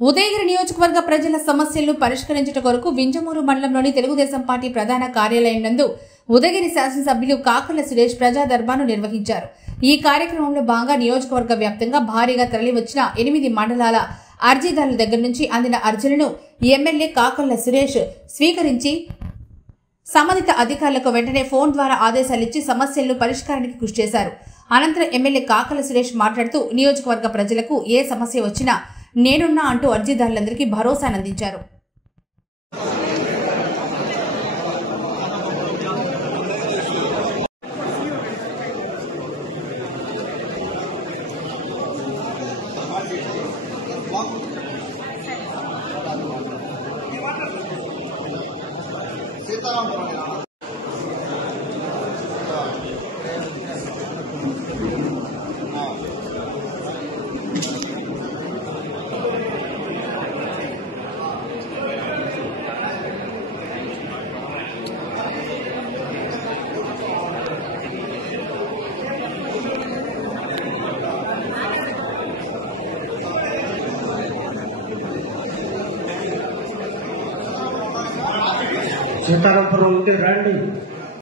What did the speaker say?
ఉదయగిరి నియోజకవర్గ ప్రజల సమస్యలను పరిష్కరించడం కొరకు వింజమూరు మండలంలోని తెలుగుదేశం పార్టీ ప్రధాన కార్యాలయం నందు ఉదయగిరి శాసనసభ్యులు కాకర్ల సురేష్ ప్రజా దర్బార్ను నిర్వహించారు. ఈ కార్యక్రమంలో భాగంగా నియోజకవర్గ వ్యాప్తంగా భారీగా తరలివచ్చిన 8 మండలాల అర్జీదారుల దగ్గర నుంచి అందిన అర్జీలను ఎమ్మెల్యే కాకర్ల సురేష్ స్వీకరించి సంబంధిత అధికారులకు వెంటనే ఫోన్ ద్వారా ఆదేశాలిచ్చి సమస్యలను పరిష్కారానికి కృషి చేశారు. అనంతరం ఎమ్మెల్యే కాకర్ల సురేష్ మాట్లాడుతూ నియోజకవర్గ ప్రజలకు ఏ సమస్య వచ్చినా నేనున్నా అంటూ అర్జీదారులందరికీ భరోసానందించారు. సీతారాంపురం ఉంది రండి.